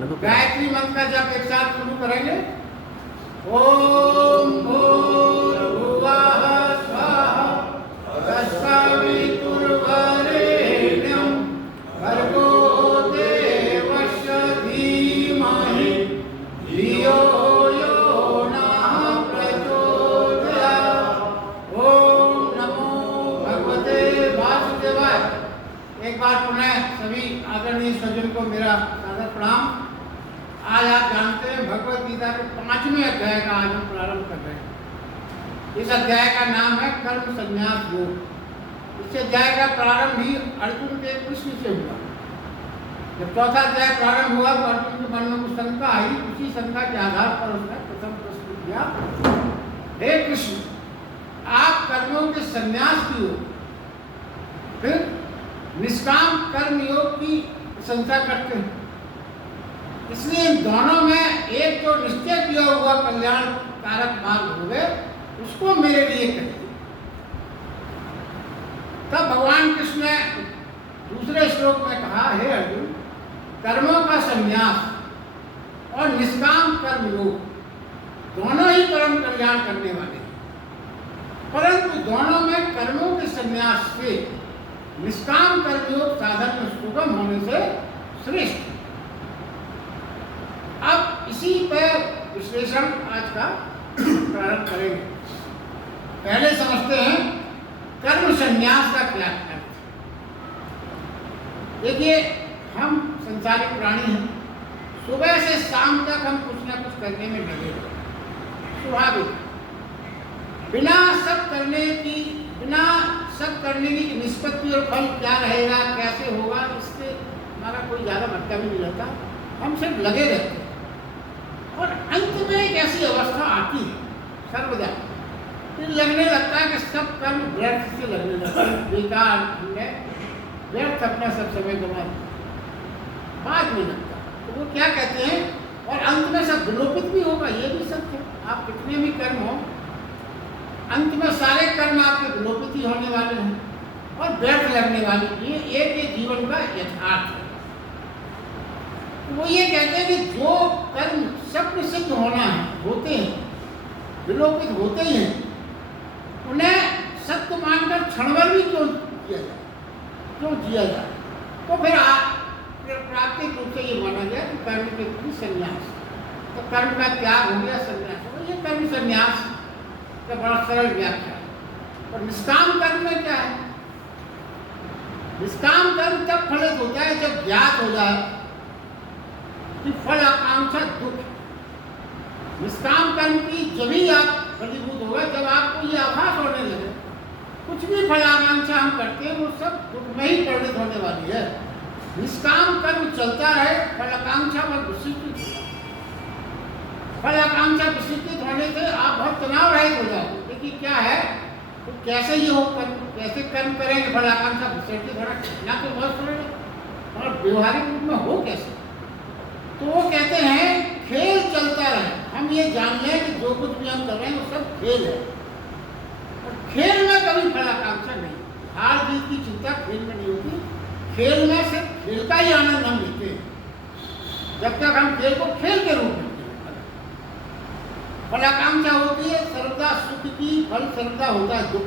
गायत्री मंत्र का जब एक साथ शुरू करेंगे। ओम भूर्भुवः स्वः तत्सवितुर्वरेण्यं भर्गो देवस्य धीमहि धियो यो नः प्रचोदयात्। ओम नमो भगवते वासुदेवाय। एक बार पुनः सभी आदरणीय सज्जन को मेरा सादर प्रणाम। आज आप जानते हैं भगवद गीता के 5वें अध्याय का आज हम प्रारंभ कर रहे हैं। इस अध्याय का नाम है कर्म संन्यास योग। इस अध्याय का प्रारंभ ही अर्जुन के प्रश्न से हुआ। जब चौथा अध्याय प्रारंभ हुआ तो अर्जुन के मन में कुछ शंका आई। उसी शंका के आधार पर उसने प्रथम प्रश्न किया, हे कृष्ण, आप कर्मों के संन्यास की ओर फिर निष्काम कर्म योग की प्रशंसा करते हैं, इसलिए इन दोनों में एक जो निश्चय किया हुआ कल्याण कारक मार्ग होवे उसको मेरे लिए कहिए। तब भगवान कृष्ण ने दूसरे श्लोक में कहा, हे अर्जुन, कर्मों का संन्यास और निष्काम कर्म योग दोनों ही परम कल्याण करने वाले हैं, परंतु दोनों में कर्मों के संन्यास से निष्काम कर्मयोग साधन में सुगम होने से श्रेष्ठ। अब इसी पर विश्लेषण आज का प्रारंभ करेंगे। पहले समझते हैं कर्म संन्यास का क्या अर्थ है। देखिए, हम संसारिक प्राणी हैं। सुबह से शाम तक हम कुछ ना कुछ करने में लगे हैं, स्वाभाविक। बिना सब करने की निष्पत्ति और फल क्या रहेगा, कैसे होगा, इससे हमारा कोई ज़्यादा मतलब ही नहीं रहता। हम सिर्फ लगे रहते हैं और अंत में एक ऐसी अवस्था आती है सर्वदा, फिर लगने लगता है कि सब कर्म व्यर्थ से लगने लगता है, बेकार है, व्यर्थ अपना सब समय गंवा बाद में लगता। तो वो क्या कहते हैं, और अंत में सब विलोपित भी होगा, ये भी सत्य है। आप कितने भी कर्म हो, अंत में सारे कर्म आपके विलोपित ही होने वाले हैं और व्यर्थ लगने वाले। ये एक जीवन का यथार्थ है। तो वो ये कहते हैं कि जो कर्म सब सिद्ध होना है, होते हैं, विलोपित होते ही हैं, उन्हें सत्य मानकर क्षणभर भी क्यों जिया जाए। तो फिर प्राकृतिक रूप से ये माना गया कि कर्म के प्रति संन्यास, तो कर्म का त्याग हो गया, संन्यास हो गया। ये कर्म संन्यास का बड़ा सरल व्याख्या है। और निष्काम कर्म में क्या है? निष्काम कर्म तब फलित होता है जब ज्ञात हो जाए कि फल आकांक्षा दुख। निष्काम कर्म की जब ही आप फलीभूत होगा जब आपको ये आभास होने लगे कुछ भी फल आकांक्षा हम करते हैं वो सब दुख में ही परिणत होने वाली है। निष्काम कर्म चलता रहे, फल आकांक्षा पर विस्तृत होगा। फल आकांक्षा विस्तृत होने से आप बहुत तनाव रहित हो जाओगे। देखिए क्या है, तो कैसे ये हो कर्म, कैसे कर्म करेंगे फल आकांक्षा विस्तृत होना, ना तो बहुत सरल है और व्यवहारिक रूप में हो कैसे। तो वो कहते हैं खेल चलता रहे, हम ये जान लें कि जो कुछ भी हम कर रहे हैं वो सब खेल है और खेल में कभी फल आकांक्षा नहीं। हार जीत की चिंता खेल में नहीं होती। खेल में सिर्फ खेल का ही आनंद हम लेते हैं जब तक हम खेल को खेल के रूप में। फल आकांक्षा होती है सर्वदा सुख की, फल सर्वदा होता है दुख।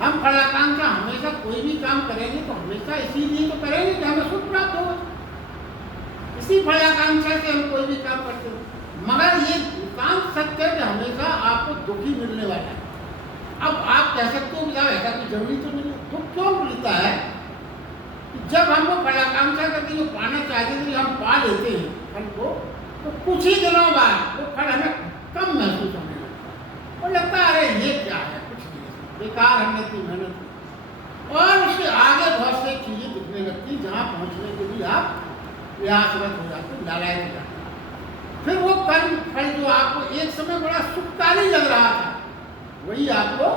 हम फल आकांक्षा हमेशा कोई भी काम करेंगे तो हमेशा इसीलिए तो करेंगे कि हमें सुख प्राप्त हो। इसी फल आकांक्षा से हम कोई भी काम करते हैं, मगर ये काम सत्य है कि हमेशा आपको दुख ही मिलने वाला है। अब आप कह सकते हो कि ऐसा कोई जरूरी तो नहीं। दुख क्यों मिलता है? जब हमको फल आकांक्षा करके जो पाना चाहते थे हम पा लेते हैं फल को, तो कुछ ही दिनों बाद वो फल हमें कम महसूस होने लगता है और लगता है अरे ये क्या है, कुछ नहीं, बेकार हमने इतनी मेहनत की। और उसके आगे बहुत सी चीज़ें दिखने लगती जहाँ पहुँचने के लिए आप प्रयासरत हो जाते, लालायित हो जाते। फिर वो कर्म फल जो आपको एक समय बड़ा सुखकारी लग रहा था वही आपको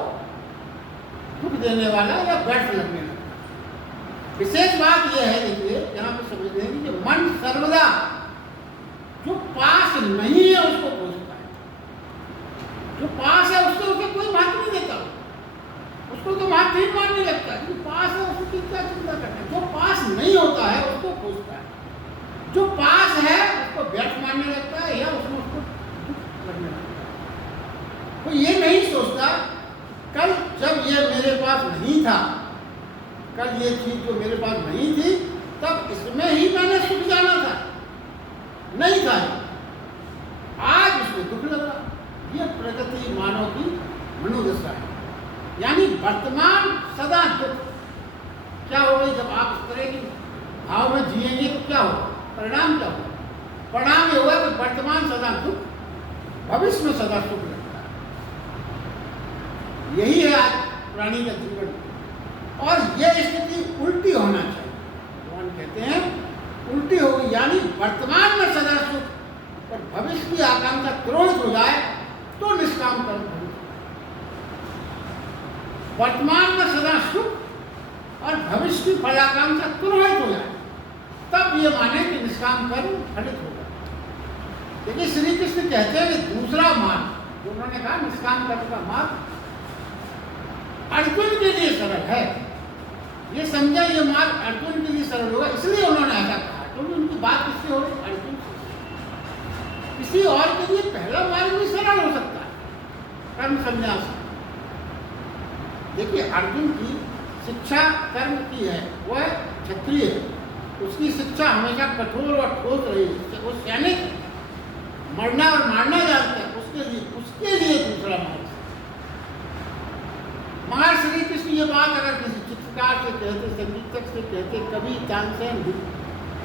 दुख देने वाला या व्यर्थ लगने लगता। विशेष बात यह है, देखिए यहाँ पे समझ लेंगे कि मन सर्वदा जो पास नहीं है उसको खोजता है। जो पास है उसको कोई महत्व नहीं देता, उसको तो महत्वहीन मानने लगता है। जो पास है उसको क्या चिंता करता है। जो पास नहीं होता है उसको खोजता है। जो पास है वो ये नहीं सोचता कल जब ये मेरे पास नहीं था, कल ये चीज जो मेरे पास नहीं थी, तब इसमें ही मैंने सुख जाना था, नहीं था, आज उसमें दुख लगा। ये प्रकृति मानव की मनोदशा है। यानी वर्तमान सदा दुख। क्या होगा जब आप इस तरह के भाव में जिएंगे तो क्या होगा, परिणाम क्या होगा? परिणाम ये होगा कि वर्तमान सदा दुख, भविष्य में सदा सुख लगता है। यही है आज प्राणी का जीवन। और यह स्थिति उल्टी होना चाहिए। भगवान कहते हैं उल्टी होगी, यानी वर्तमान में सदा सुख और भविष्य की आकांक्षा तुरंत हो जाए तो निष्काम कर्म हो। वर्तमान में सदा सुख और भविष्य की फलाकांक्षा तुरंत हो जाए तब ये माने कि निष्काम कर्म फलित होगा। देखिए श्री कृष्ण कहते हैं कि दूसरा मार्ग जो उन्होंने कहा निष्काम कर्म का मार्ग अर्जुन के लिए सरल है। ये समझा ये मार्ग अर्जुन के लिए सरल होगा, इसलिए उन्होंने ऐसा कहा। क्योंकि उनकी बात किससे हो रही? अर्जुन से। किसी और के लिए पहला मार्ग भी सरल हो सकता है, कर्म संन्यास। देखिए अर्जुन की शिक्षा कर्म की है, वह क्षत्रिय है, उसकी शिक्षा हमेशा कठोर और ठोस रही है। वो सैनिक मरना और मारना जानता है, उसके लिए दूसरा मार्ग। मगर श्री कृष्ण ये बात अगर किसी चित्रकार से कहते, संगीतक से कहते, कवि तानसेन,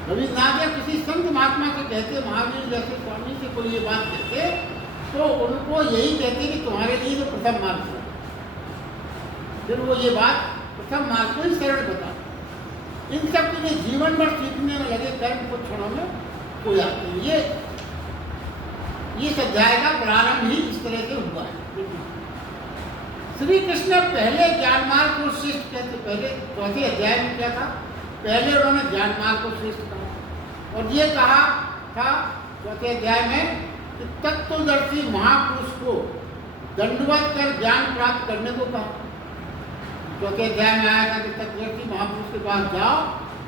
रविन्द्रनाथ या किसी संत महात्मा से कहते, महावीर जैसे स्वामी से कोई ये बात कहते, तो उनको यही कहते कि तुम्हारे लिए तो प्रथम मार्ग है। फिर वो ये बात प्रथम मार्ग को ही सरल बता। इन सब के लिए जीवन भर सीखने में लगे कर्म को क्षणों में हो जाते हैं। ये अध्याय का प्रारंभ ही इस तरह से हुआ है। श्री कृष्ण ने पहले ज्ञान मार्ग को श्रेष्ठ कहते, पहले चौथे अध्याय में क्या था? पहले उन्होंने ज्ञान मार्ग को श्रेष्ठ कहा और ये कहा था चौथे अध्याय में कि तत्वदर्शी महापुरुष को दंडवत कर ज्ञान प्राप्त करने को कहा। चौथे अध्याय में आया था कि तत्वदर्शी महापुरुष के पास जाओ,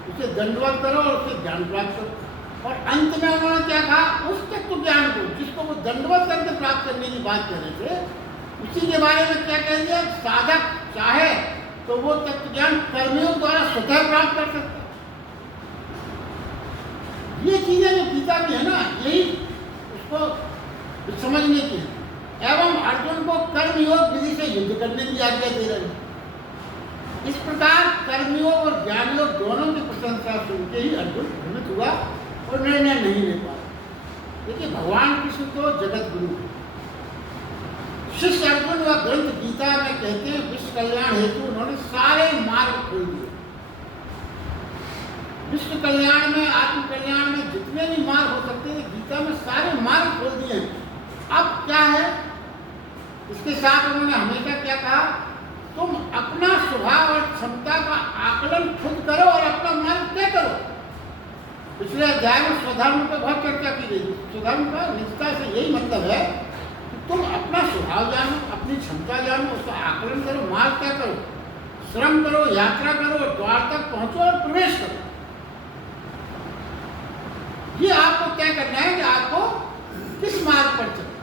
उसे दंडवत करो और उसे ज्ञान प्राप्त करो। और अंत में उन्होंने क्या कहा? उस तत्व ज्ञान को जिसको वो दंडवत करके प्राप्त करने की बात कर रहे थे, उसी के बारे में क्या कह दिया? साधक चाहे तो वो तत्व ज्ञान कर्मियों द्वारा स्वतः प्राप्त कर सकता है। ये चीजें जो गीता की है ना, यही उसको समझने की है। एवं अर्जुन को कर्मयोग विधि से युद्ध करने की आज्ञा दे रहे हैं। इस प्रकार कर्मयोग और ज्ञानयोग दोनों की प्रशंसा सुन के ही अर्जुन भ्रमित हुआ और निर्णय नहीं ले पाया। देखिए भगवान कृष्ण तो जगत गुरु है। शिष्य अर्जुन व ग्रंथ गीता में कहते हैं विश्व कल्याण हेतु उन्होंने सारे मार्ग खोल दिए। विश्व कल्याण में, आत्म कल्याण में जितने भी मार्ग हो सकते हैं गीता में सारे मार्ग खोल दिए हैं। अब क्या है? इसके साथ उन्होंने हमेशा क्या कहा? तुम अपना स्वभाव और क्षमता का आकलन खुद करो और अपना मार्ग तय करो। पिछले अध्याय में स्वधर्म पर बहुत चर्चा की गई। स्वधर्म का निष्ठा से यही मतलब है कि तुम अपना स्वभाव जानो, अपनी क्षमता जानो, उसका आकलन करो, मार्ग तय करो, श्रम करो, यात्रा करो, द्वार तक पहुंचो और प्रवेश करो। ये आपको तय करना है कि आपको किस मार्ग पर चलना।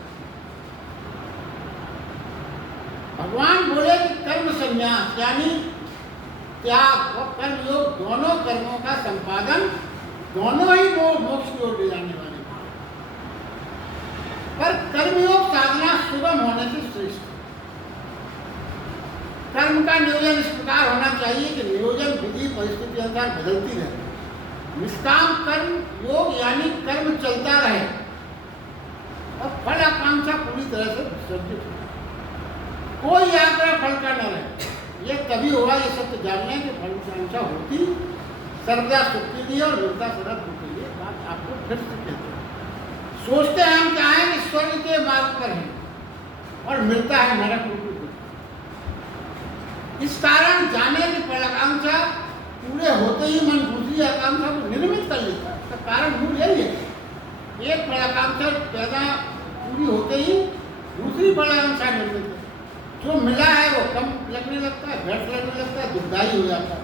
भगवान बोले कि कर्म संन्यास यानी त्याग और कर्म योग दोनों कर्मों का संपादन, दोनों ही मोक्ष की ओर ले जाने वाले। पर कर्मयोग साधना सुगम होने से श्रेष्ठ है। कर्म का नियोजन इस प्रकार होना चाहिए कि नियोजन विधि परिस्थिति अनुसार बदलती रहे। निष्काम कर्म योग यानी कर्म चलता रहे और फल आकांक्षा पूरी तरह से विसर्जित हो, कोई आग्रह फल का न रहे। ये तभी होगा ये सत्य जानने की फल आकांक्षा होती सर्वदा सुख के लिए और मिलता सदा दुख के लिए। बात आपको फिर से कहते हैं, सोचते हैं हम क्या है कि स्वर्ग के मार्ग पर है और मिलता है नरक रूपी दुख। इस कारण जाने की फलाकांक्षा पूरे होते ही मन दूसरी आकांक्षा को निर्मित कर लेता है। इसका कारण मूल यही है, एक फलाकांक्षा पैदा पूरी होते ही दूसरी फलाकांक्षा निर्मित है। जो मिला है वो कम लगने लगता है, व्यर्थ लगने लगता है, दुखदायी हो जाता है।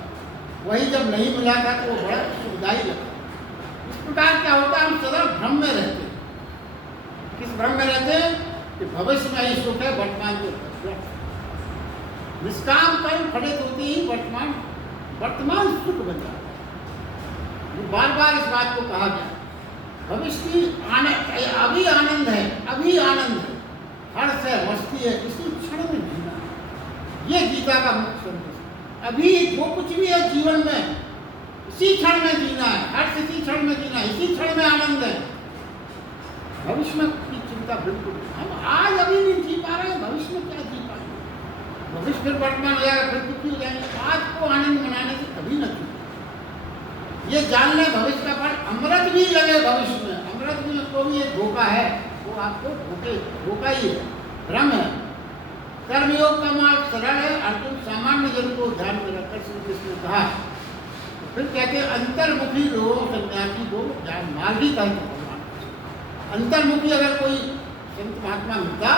वही जब नहीं मिला था तो वो बड़ा सुखदायी लगता है। इस प्रकार क्या होता है? हम सदा भ्रम में रहते हैं। किस भ्रम में रहते हैं? कि भविष्य में ही सुख है, वर्तमान में व्यर्थ। निष्काम कर्म फलित होते ही वर्तमान सुख बन जाता है। बार बार इस बात को कहा गया, भविष्य की अभी आनंद है, अभी आनंद है, हर्ष है, मस्ती है, इसी क्षण में जीना है। ये गीता का मुख्य संदेश है। अभी जो कुछ भी है जीवन में, इसी क्षण में जीना है, हर्ष इसी क्षण में जीना है, इसी क्षण में आनंद है। भविष्य में की चिंता बिल्कुल नहीं। हम आज अभी नहीं जी पा रहे हैं, भविष्य में क्या जी पाएंगे? भविष्य फिर वर्तमान हो जाएगा, फिर दुखी हो जाएंगे। आज को आनंद मनाने से कभी न चूके। ये जान लें भविष्य का फल अमृत भी लगे भविष्य में। अमृत में को भी एक धोखा है, वो आपको धोखा ही है, भ्रम है। कर्मयोग का मार्ग सरल है, अर्जुन सामान्य जन को ध्यान में रखकर श्री कृष्ण ने कहा। तो फिर कहते हैं अंतर्मुखी लोग सन्यासी को ज्ञान मार्ग ही कहते हैं। अंतर्मुखी अगर कोई संत महात्मा मिलता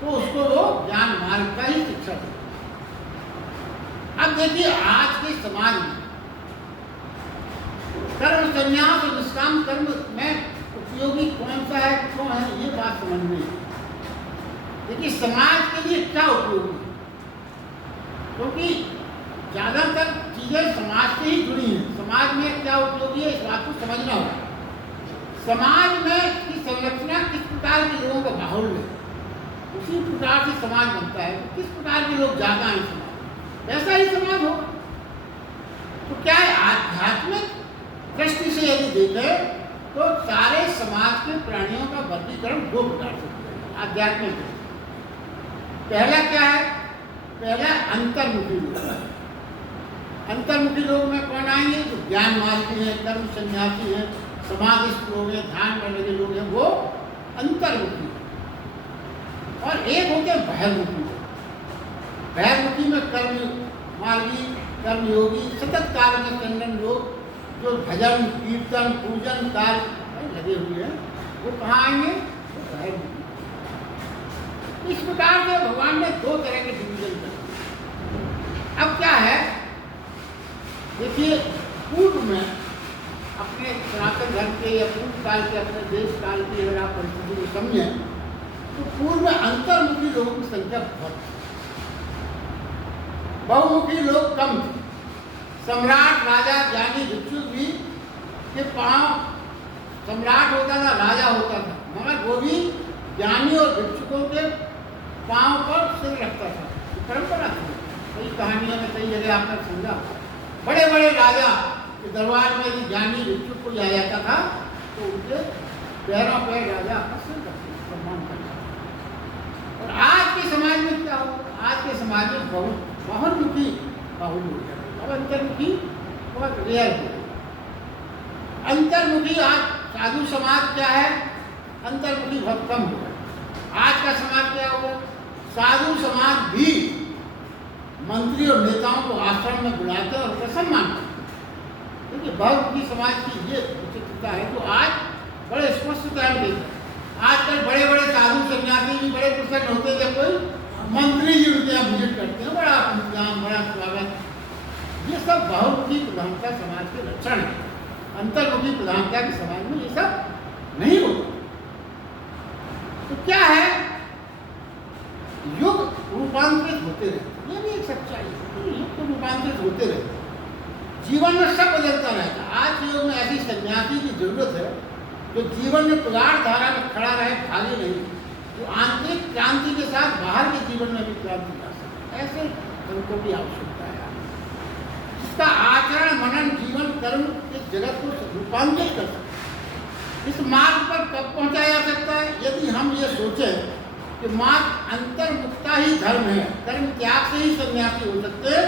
तो उसको वो ज्ञान मार्ग का ही शिक्षा देता। अब देखिए आज के समाज में कर्म संन्यास और निष्काम कर्म में उपयोगी कौन सा है, क्यों है, ये बात समझ में है। देखिए समाज के लिए क्या उपयोगी है, क्योंकि ज्यादातर चीजें समाज से ही जुड़ी हैं। समाज में क्या उपयोगी है, इस बात को समझना होगा। समाज में की संरचना किस प्रकार के लोगों का माहौल है, उसी प्रकार से समाज बनता है। किस प्रकार के लोग ज्यादा हैं समाज, वैसा ही समाज होगा। तो क्या है, आध्यात्मिक दृष्टि से यदि देखें तो सारे समाज के प्राणियों का वर्गीकरण दो प्रकार से किया आध्यात्मिक दृष्टि। पहला क्या है, पहला अंतर्मुखी लोग। अंतर्मुखी लोग में कौन आएंगे, जो ज्ञान मार्गी हैं, कर्म सन्यासी हैं, समाधिस्थ लोग हैं, ध्यान करने के लोग हैं, वो अंतर्मुखी। और एक होते हैं बहिर्मुखी लोग। बहिर्मुखी में कर्म मार्गी, कर्मयोगी, सतत कार्य में संलग्न लोग, जो भजन कीर्तन पूजन कार्य लगे हुए हैं, वो कहाँ आएंगे, वो बहिर्मुखी। इस प्रकार से भगवान ने दो तरह के डिवीजन कर। अब क्या है, देखिए पूर्व में अपने सनातन धर्म के या पूर्व काल के, अपने देश काल की अगर आप परिस्थिति को समझें तो पूर्व में अंतर्मुखी लोगों की संख्या बहुत थी, बहुमुखी लोग कम थे। सम्राट, राजा, ज्ञानी, भिक्षु भी के पांव, सम्राट होता था, राजा होता था, मगर वो भी ज्ञानी और भिक्षुकों के पांव पर सिर रखता था। परंपरा थी, कई कहानियों में कई जगह आपने समझा। बड़े बड़े राजा के दरबार में यदि ज्ञानी भिक्षुक को जाया जाता था तो उनके पैरों पर राजा अपना सिर रखते, सम्मान करता। और आज के समाज में क्या हो, आज के समाज में बहुमुखी बाहुल्य हो जाता है। अब अंतर्मुखी बहुत रेयर हो गई। अंतर्मुखी आज साधु समाज क्या है, अंतर्मुखी बहुत कम हो गया। आज का समाज क्या होगा, साधु समाज भी मंत्री और नेताओं को आश्रम में बुलाते हैं और उनका सम्मान करते हैं। क्योंकि बहुमुखी समाज की ये विचित्रता है, तो आज बड़े स्पष्टता में देखते हैं। आजकल बड़े बड़े साधु सन्यासी भी बड़े प्रसन्न होते हैं जब कोई मंत्री जी उनके यहाँ विजिट करते हैं, बड़ा इंतजाम, बड़ा स्वागत। ये सब बहुमुखी प्रधानता समाज के लक्षण है। अंतर्मुखी प्रधानता के समाज में ये सब नहीं होता। तो क्या है, युग रूपांतरित होते रहते, ये भी एक सच्चाई है। युग तो रूपांतरित होते रहते, जीवन में सब बदलता रहता। आज के युग में ऐसी सन्यासी की जरूरत है जो जीवन में पुराण धारा में खड़ा रहे, खाली नहीं, जो आंतरिक क्रांति के साथ बाहर के जीवन में भी क्रांति ला सके। ऐसे संतों की आवश्यकता है, जिसका आचरण मनन जीवन कर्म इस जगत को रूपांतरित कर सकते। इस मार्ग पर कब पहुंचा जा सकता है, यदि हम ये सोचें कि मार्ग अंतर्मुखता ही धर्म है, कर्म त्याग से ही सन्यासी हो सकते हैं,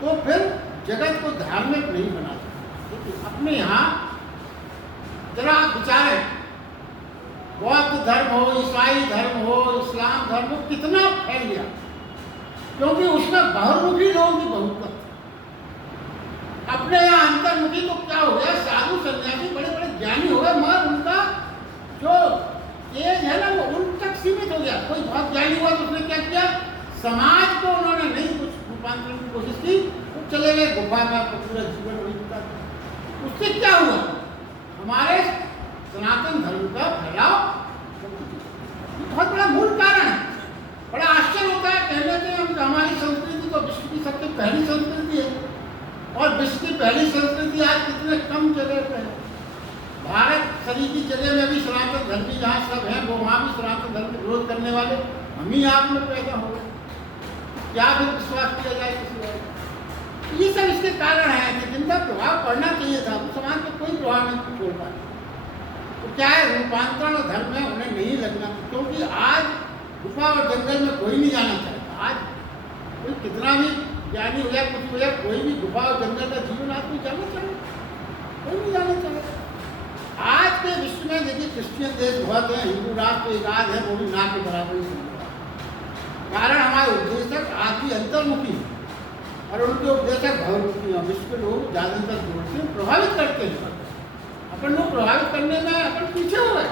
तो फिर जगत को धार्मिक नहीं बना सकते। अपने यहाँ जरा आप विचारें, बौद्ध धर्म हो, ईसाई धर्म हो, इस्लाम धर्म हो, कितना फैल गया, क्योंकि उसमें बहुमुखी लोगों की बहुमत थी। अपने यहाँ अंतर्मुखी तो क्या हो गया, साधु सन्यासी बड़े बड़े ज्ञानी हो गए, मगर उनका जो एज है ना वो उन तक सीमित हो गया। कोई बहुत ज्ञानी हुआ तो उसने क्या किया, समाज को उन्होंने नहीं कुछ रूपांतरण की कोशिश की, तो चले गए गुफा में, पूरा जीवन वही बीता। उससे क्या हुआ, हमारे सनातन धर्म का फैलाव बहुत बड़ा मूल पहली संस्कृति आज कितने कम जगह पे है। भारत सभी की जगह में भी सनातन धर्मी जहाँ सब हैं वो वहाँ भी सनातन धर्म का विरोध करने वाले हम ही आप में पैदा हो गए। क्या फिर विश्वास किया जाए किसी और? ये सब इसके कारण है कि जिनका प्रभाव पड़ना चाहिए था वो समाज में कोई प्रभाव नहीं छोड़ पाए। तो क्या है, रूपांतरण धर्म में उन्हें नहीं लगना, क्योंकि आज गुफा और जंगल में कोई नहीं जाना चाहता। आज कोई कितना भी ज्ञानी हो जाए कुछ हो जाए, कोई भी गुफा और जंगल का जीवन आदमी जाना चाहे, कोई नहीं जाना चाहे। आज के विश्व में देखिए क्रिश्चियन देश बहुत है, हिंदू राष्ट्र एक आध है, वो भी ना के बराबर ही समझ रहा है। कारण हमारे उपदेशक आज भी अंतर्मुखी और उनके उपदेशक बहुमुखी हैं। विश्व के लोग ज़्यादातर जोर से प्रभावित करते हैं, अपन लोग प्रभावित करने में अपन पीछे हो गए।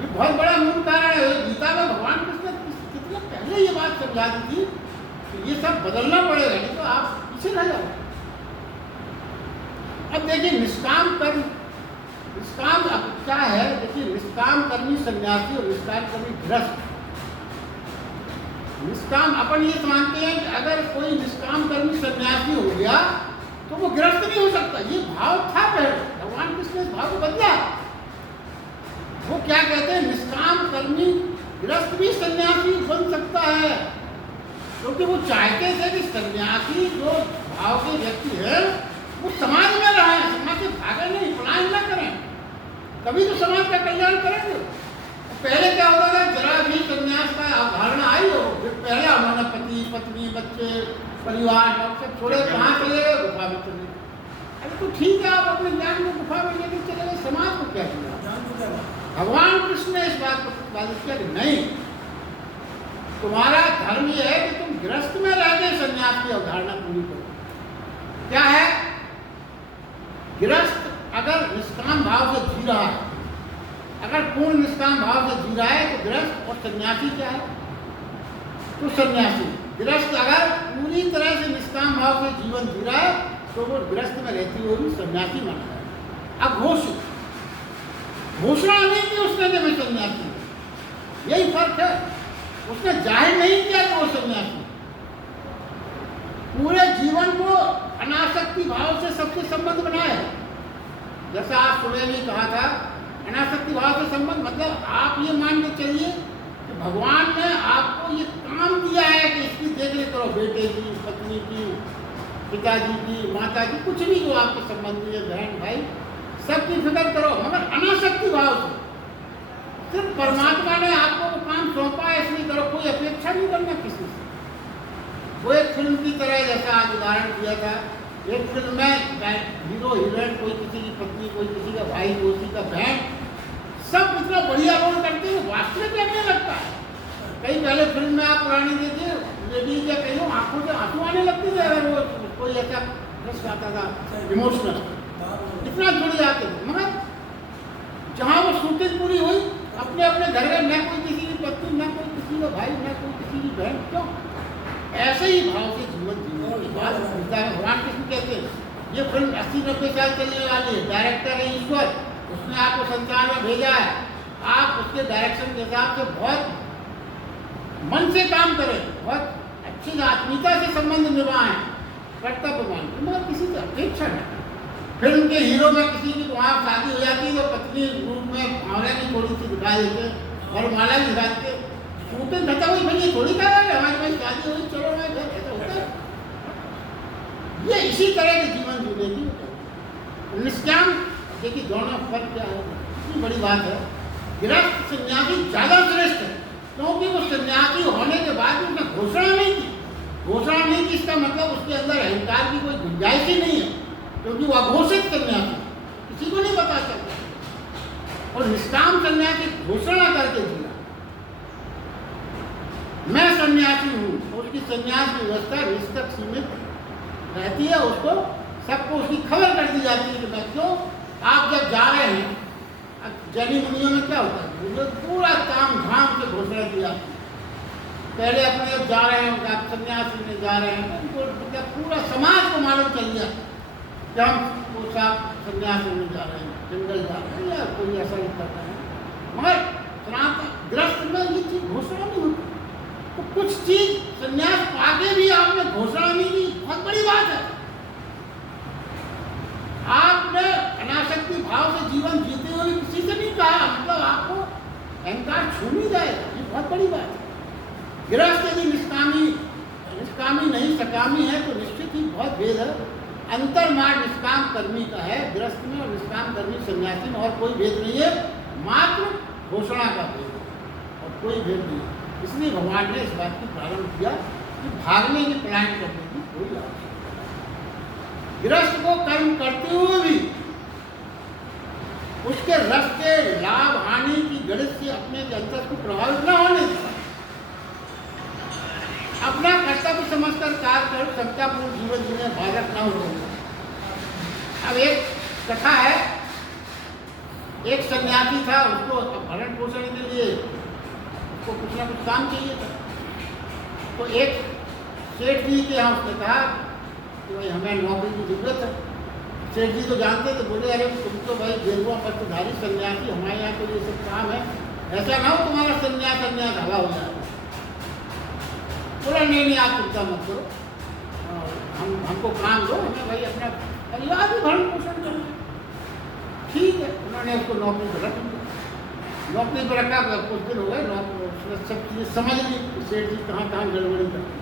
ये बहुत बड़ा मूल कारण है। गीता में भगवान कृष्ण कितने पहले ये बात समझा दी थी कि ये सब बदलना पड़ेगा, नहीं तो आप पीछे रह जाओ। अब देखिए निष्काम कर्म, निष्काम अब क्या है, देखिए निष्काम कर्मी सन्यासी और निष्काम कर्मी गृहस्थ। निष्काम अपन ये मानते हैं कि अगर कोई निष्काम कर्मी सन्यासी हो गया तो वो गृहस्थ नहीं हो सकता। ये भाव था पहले, भगवान कृष्ण इस भाव को बदला। वो क्या कहते हैं, निष्काम कर्मी गृहस्थ भी सन्यासी बन सकता है, क्योंकि वो चाहते थे कि सन्यासी जो भाव के व्यक्ति है वो समाज में रहें, समाज से भागे नहीं, पलायन न करें, तभी तो समाज का कल्याण करेंगे। पहले क्या होता था, जरा भी संन्यास का अवधारणा आई हो, फिर पहले उन्होंने पति पत्नी बच्चे परिवार सब छोड़े, कहाँ चले गए, गुफा में चले गए। अरे तो ठीक है, आप अपने ज्ञान में गुफा में लेकर चले गए, समाज को क्या किया? भगवान कृष्ण ने इस बात को प्रतिपादित किया कि नहीं, तुम्हारा धर्म यह है कि तुम गृहस्थ में रह गए संन्यास की अवधारणा पूरी करो। क्या है, गृहस्थ अगर निष्काम भाव से जी रहा है, अगर पूर्ण निष्काम भाव से जी रहा है तो गृहस्थ, और सन्यासी क्या है, तो सन्यासी। गृहस्थ अगर पूरी तरह से निष्काम भाव से जीवन जी रहा है तो वो गृहस्थ में रहती हुई सन्यासी माना है। अब घोषणा नहीं की उसने कि मैं सन्यासी हूँ, यही फर्क है। उसने जाहिर नहीं किया कि वो सन्यासी, पूरे जीवन को अनासक्ति भाव से सबसे संबंध बनाया है। जैसा आप सुबह भी कहा था, अनासक्ति भाव से संबंध मतलब आप ये मान के चलिए कि भगवान ने आपको ये काम दिया है कि इसकी देखरेख करो, बेटे की, पत्नी की, पिताजी की, माता की, कुछ भी जो आपके संबंधी है, बहन भाई, सबकी फिक्र करो, मगर अनासक्ति भाव से। सिर्फ परमात्मा ने आपको वो काम सौंपा है इसलिए करो, कोई अपेक्षा नहीं करना किसी से। वो एक फिल्म की तरह, जैसा आज उदाहरण दिया था, एक फिल्म में हीरो हीरोइन, कोई किसी की पत्नी, कोई किसी का भाई, कोई किसी का बहन, सब इतना बढ़िया रोल करते हैं, वास्तविक लगने लगता है। कई पहले फिल्म में आप पुरानी देखिए, लेडीज या कहीं आंखों से आंसू आने लगते थे अगर वो कोई ऐसा रस आता था इमोशनल, इतना जुड़ जाते थे। मगर जहाँ वो शूटिंग पूरी हुई, अपने अपने घर में, न कोई किसी की पत्नी, न कोई किसी का भाई, न कोई किसी की बहन, क्यों? ऐसे ही भाव से जीवन जीने की बात भगवान कृष्ण कहते हैं। ये फिल्म 80-90 साल चलने वाली है, डायरेक्टर है ईश्वर, उसने आपको संसार में भेजा है, आप उसके डायरेक्शन के हिसाब से बहुत मन से काम करें, बहुत अच्छी आत्मीयता से संबंध निभाएं, कर्तव्य मानें, मगर किसी से अपेक्षा नहीं। फिल्म के हीरो में किसी की वहाँ शादी हो जाती है तो पत्नी रूप में भावना की थोड़ी सी दिखाई देते और माला भी दिखाते, शूटिंग खत्म हुई, भाई ये थोड़ी कहा है हमारे पास शादी हुई, चलो मैं घर, ऐसा होता है। ये इसी तरह के जीवन जीने की निष्काम। देखिए दोनों फर्क क्या है, इतनी बड़ी बात है। गृहस्थ सन्यासी ज़्यादा श्रेष्ठ है, क्योंकि वो सन्यासी होने के बाद भी उसने घोषणा नहीं की। घोषणा नहीं की इसका मतलब उसके अंदर अहंकार की कोई गुंजाइश ही नहीं है, क्योंकि वो अघोषित सन्यासी, किसी को नहीं पता चलता। और निष्काम सन्यासी घोषणा करके जिया, मैं सन्यासी हूँ, उसकी सन्यास की व्यवस्था निष्ठ सीमित रहती है, उसको सबको उसकी खबर कर दी जाती है कि मैं क्यों। आप जब जा रहे हैं, जैनी मुनियों में क्या होता है, पूरा ताम झाम से घोषणा की जाती है। पहले अपने जब जा रहे हैं, आप सन्यास में जा रहे हैं, उनको पूरा समाज को मालूम चल गया कि हम वो साहब सन्यास में जा रहे हैं, जंगल जा रहे हैं, या कोई ऐसा नहीं करता है। मगर सनातन गृहस्थ में ये चीज़ घोषणा नहीं होती, तो कुछ चीज़ सन्यास पाके भी आपने घोषणा नहीं की, बहुत बड़ी बात है। भाव से जीवन जीते हुए किसी से नहीं कहा, मतलब आपको अहंकार छू नहीं जाएगा, ये बहुत बड़ी बात है। गृहस्थ यदि निष्कामी नहीं सकामी है तो निश्चित ही बहुत भेद है। अंतर्मार्ग निष्काम कर्मी का है गृहस्थ में, और निष्काम कर्मी सन्यासी में, और कोई भेद नहीं है, मात्र घोषणा का भेद है और कोई भेद नहीं है। इसलिए भगवान ने इस बात की प्रारंभ किया कि भागने की पलायन करने की कोई आवश्यकता नहीं। गृहस्थ को कर्म करते हुए भी उसके रस के लाभ हानि की गणित से अपने के अंतर को प्रभावित न होने देना, अपना कर्तव्य समझकर कार्य कर सत्तापूर्ण जीवन जीने बाधक न हो। अब एक कथा है, एक सन्यासी था, उसको भरण पोषण के लिए उसको कुछ ना कुछ काम चाहिए था। तो एक सेठ जी के यहाँ उसने कहा कि भाई हमें नौकरी की जरूरत है। सेठ जी तो जानते थे, बोले अरे तुम तो भाई गेरुआ पत्रधारी सन्यासी, हमारे यहाँ तो ये सब काम है, ऐसा ना हो तुम्हारा सन्यास हवा हो जाए। बोला नहीं आप चिंता मत करो, हमको काम दो, हमें भाई अपना परिवार भी भरण पोषण करना। ठीक है, उन्होंने उसको नौकरी पर रख दिया। नौकरी पर रखा, कुछ दिन हो गए, सब चीज़ें समझ ली सेठ जी कहाँ कहाँ गड़बड़ी करते हैं,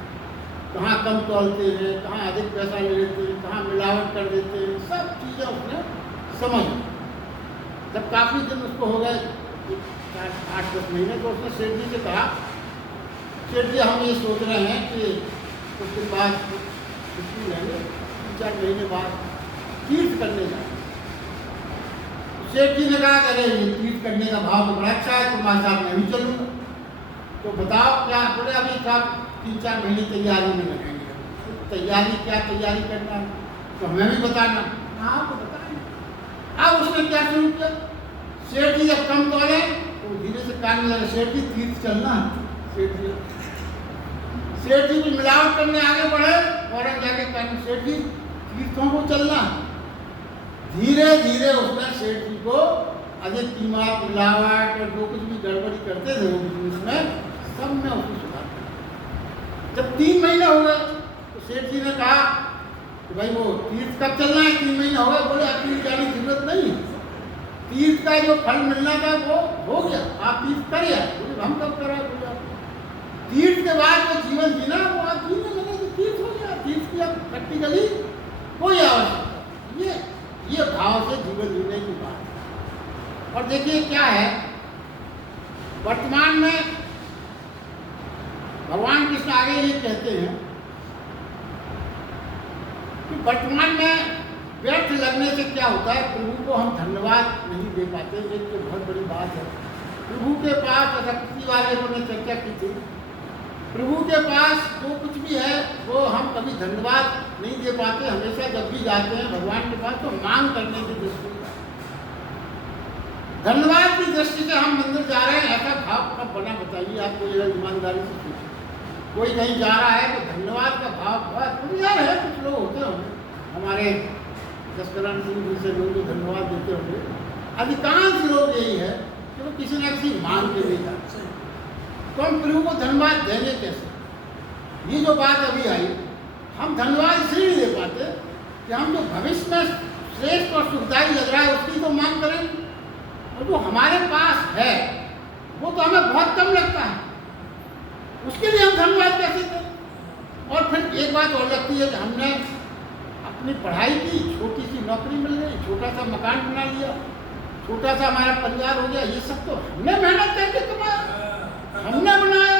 कहाँ कम तोलते हैं, कहाँ अधिक पैसा ले लेते हैं, कहाँ मिलावट कर देते हैं, सब चीज़ें उसने समझ ली। जब काफ़ी दिन उसको हो गए 8-10 महीने, तो उसने सेठ जी से कहा, सेठ जी हम ये सोच रहे हैं कि कुछ दिन बाद छुट्टी लेंगे, 3-4 महीने बाद तीर्थ करने जाएंगे। सेठ जी ने कहा अरे ये तीर्थ करने का भाव तो बड़ा अच्छा है, तुम्हारे साथ मैं भी चलूँगा। तो बताओ क्या? बोले अभी साहब 3-4 महीने तैयारी में लगेंगे। तो तैयारी क्या तैयारी करना है तो हमें भी बताना। हाँ तो बताएंगे। अब उसने क्या शुरू किया, सेठ जी जब कम तोले तो धीरे से कहने लगे सेठ जी तीर्थ चलना है। सेठ जी कुछ मिलावट करने आगे बढ़े और जाके कहने सेठ जी तीर्थों को चलना। धीरे धीरे उसने सेठ जी को अधिक कीमत मिलावट और जो कुछ भी गड़बड़ी करते थे उसमें सब में उसको सुधार किया। जब 3 महीने हो गए तो सेठ जी ने कहा कि भाई वो तीर्थ कब चलना है? 3 महीने हो गए। बोले अपनी जाने की जरूरत नहीं, तीर्थ का जो फल मिलना था वो हो गया, आप तीर्थ करिए। बोले हम कब करा? तीर्थ के बाद जो जीवन जीना वो आप जीने लगे तो तीर्थ हो गया। तीर्थ की अब प्रैक्टिकली कोई आवश्यकता, ये भाव से जीवन जीने की बात है। और देखिए क्या है, वर्तमान में भगवान कृष्ण आगे ये कहते हैं कि वर्तमान में व्यर्थ लगने से क्या होता है, प्रभु को हम धन्यवाद नहीं दे पाते। ये तो बहुत बड़ी बात है। प्रभु के पास शक्ति वाले को ने चर्चा की थी, प्रभु के पास जो कुछ भी है वो हम कभी धन्यवाद नहीं दे पाते। हमेशा जब भी जाते हैं भगवान के पास तो मांग करने की दृष्टि, धन्यवाद की दृष्टि से हम मंदिर जा रहे हैं, ऐसा भाव कब बना बताइए आपको? ये ईमानदारी से पूछिए। कोई कहीं जा रहा है तो धन्यवाद का भाव बहुत यार है, कुछ लोग होते होंगे हमारे जसकरण सिंह जी से लोग धन्यवाद देते होंगे। अधिकांश लोग यही है कि वो किसी न किसी मांग के लिए जाते हैं। तो हम प्रभु को धन्यवाद देंगे कैसे? ये जो बात अभी आई, हम धन्यवाद इसलिए नहीं दे पाते कि हम जो भविष्य में श्रेष्ठ और सुखदायी लग रहा है उसकी तो मांग करें, और जो हमारे पास है वो तो हमें बहुत कम लगता है, उसके लिए हम धन्यवाद कैसे दें? और फिर एक बात और लगती है कि हमने अपनी पढ़ाई की, छोटी सी नौकरी मिल गई, छोटा सा मकान बना लिया, छोटा सा हमारा परिवार हो गया, ये सब तो हमने मेहनत करके कमाया, हमने बनाया,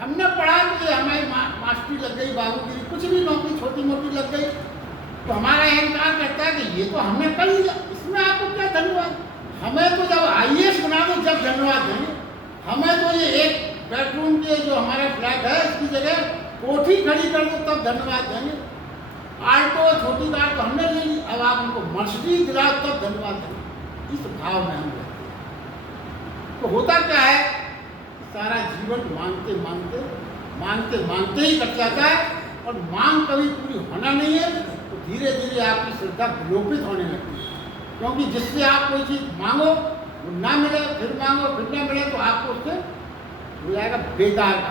हमने पढ़ा कि हमारी मास्टरी लग गई, बाबूगिरी, कुछ भी नौकरी छोटी मोटी लग गई, तो हमारा अहंकार करता है कि ये तो हमने कर लिया, इसमें आपको क्या धन्यवाद? हमें तो जब IAS बना दो जब धन्यवाद देंगे। हमें तो ये एक बेडरूम के जो हमारा फ्लैट है इसकी जगह कोठी खड़ी कर दो तब धन्यवाद देंगे। आल्टो छोटी कार तो हमने ले ली, अब आप उनको मर्सिडीज दिलाओ तब धन्यवाद देंगे। इस भाव में हम रहते हैं। तो होता क्या है, सारा जीवन मांगते मांगते मांगते मांगते ही कट जाता है, और मांग कभी पूरी होना नहीं है तो धीरे धीरे आपकी श्रद्धा विलोपित होने लगती है। क्योंकि जिससे आप कोई चीज़ मांगो वो ना मिले, फिर मांगो फिर ना मिले, तो आपको उससे हो जाएगा बेकार का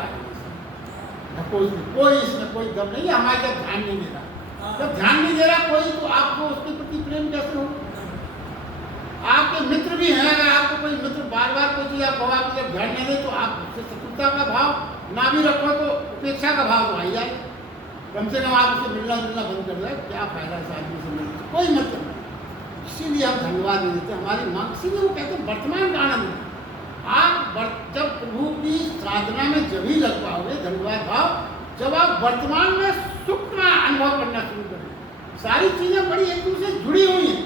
कोई इसमें कोई दम नहीं है। हमारे जब ध्यान नहीं दे रहा, जब ध्यान नहीं दे रहा कोई, तो आपको उसके प्रति प्रेम कैसे हो? आपके मित्र भी हैं, अगर आपको कोई मित्र बार बार कोई चीज़ आप मतलब ध्यान नहीं दे तो आप उससे शत्रुता का भाव ना भी रखो तो उपेक्षा का भाव तो आ ही जाए। कम से कम आप उससे मिलना जुलना बंद कर दे, क्या फायदा इस आदमी से मिलने से, कोई मतलब नहीं। इसीलिए हम धन्यवाद नहीं देते, हमारी मांग, इसीलिए वो कहते हैं वर्तमान का आनंद है। आप जब प्रभु की साधना में जब ही लग पाओगे धन्यवाद भाव, जब आप वर्तमान में सुख का अनुभव करना शुरू करें। सारी चीजें बड़ी एक दूसरे से जुड़ी हुई हैं,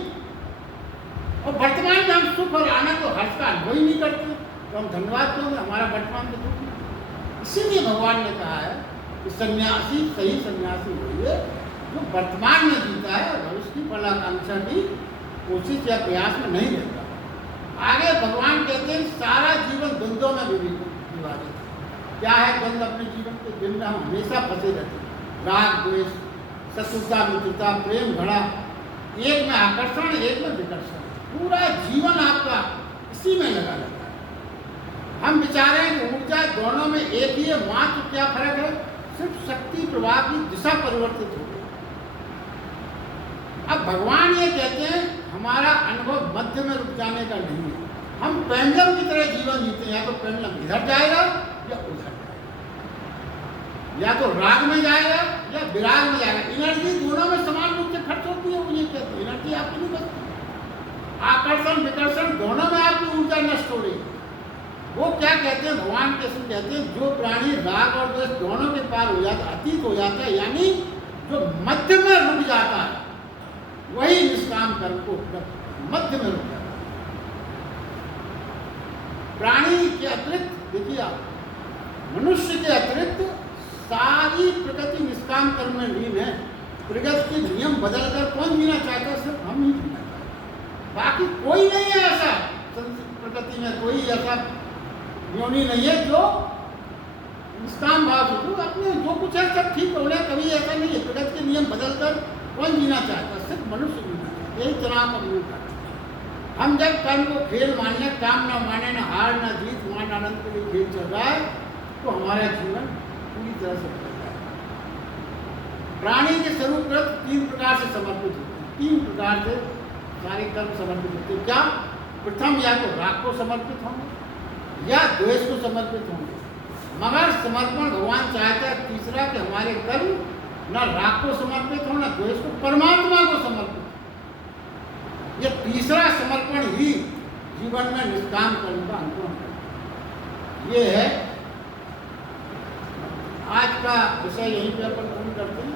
और वर्तमान में हम सुख और आनंद और हर्ष का अनुभव ही नहीं करते, तो हम धन्यवाद क्यों, हमारा वर्तमान तो दुख नहीं। इसीलिए भगवान ने कहा है कि सन्यासी सही सन्यासी होइए जो वर्तमान में जीता है और भविष्य की फलाकांक्षा की कोशिश या प्रयास में नहीं रहता। आगे भगवान कहते हैं सारा जीवन द्वंद्वों में विभाजित है। क्या है द्वंद्व अपने जीवन के, जिनमें हम हमेशा फंसे रहते हैं, राग द्वेष, शत्रुता मित्रता, प्रेम घड़ा, एक में आकर्षण एक में विकर्षण, पूरा जीवन आपका इसी में लगा रहता है। हम विचार रहे हैं कि ऊर्जा दोनों में एक ही है, मात्र क्या फर्क है, सिर्फ शक्ति प्रवाह की दिशा परिवर्तित हो गई। अब भगवान ये कहते हैं हमारा अनुभव मध्य में रुक जाने का नहीं है, हम पेंडुलम की तरह जीवन जीते हैं, या तो पेंडुलम इधर जाएगा या उधर जाएगा, या तो राग में जाएगा या विराग में जाएगा। एनर्जी दोनों में समान रूप से खर्च होती है, वो ये कहते हैं एनर्जी आपकी नहीं बचती। आकर्षण विकर्षण दोनों में आपकी ऊर्जा नष्ट हो रही है। वो क्या कहते हैं, भगवान कृष्ण कहते हैं जो प्राणी राग और द्वेष दोनों के पार हो जाता, अतीत हो जाता है, यानी जो मध्य में रुक जाता है, वही निष्काम कर्म को मध्य में रुक जाता है। प्राणी के अतिरिक्त देखिए आप, मनुष्य के अतिरिक्त सारी प्रकृति निष्काम कर्म में लीन है। प्रकृति के नियम बदलकर कौन जीना चाहता है, सिर्फ हम ही जीना चाहते हैं, बाकी कोई नहीं है ऐसा। प्रकृति में कोई ऐसा योनि नहीं है जो निष्काम भाव से, तो अपने जो कुछ है सब ठीक हो रहा है, कभी ऐसा नहीं है। प्रकृति के नियम बदलकर कौन जीना चाहता, सिर्फ मनुष्य जीना चाहता है, यही चुनाव का करता है। हम जब कर्म को खेल माने, काम न माने, न हार न जीत, मान आनंद के लिए खेल चल रहा है, तो हमारा जीवन पूरी तरह से बदल जाए। प्राणी के स्वरूप तीन प्रकार से समर्पित होते हैं, तीन प्रकार से सारे कर्म समर्पित होते हैं। क्या? प्रथम या तो राग को समर्पित होंगे या द्वेष को समर्पित होंगे, मगर समर्पण भगवान चाहता है तीसरा कि हमारे कर्म न राग को समर्पित हो न द्वेष को, परमात्मा को समर्पित। यह तीसरा समर्पण ही जीवन में निष्काम कर्म का अंकुरण है। ये है आज का विषय, यहीं पे अपन पूर्ण करते हैं।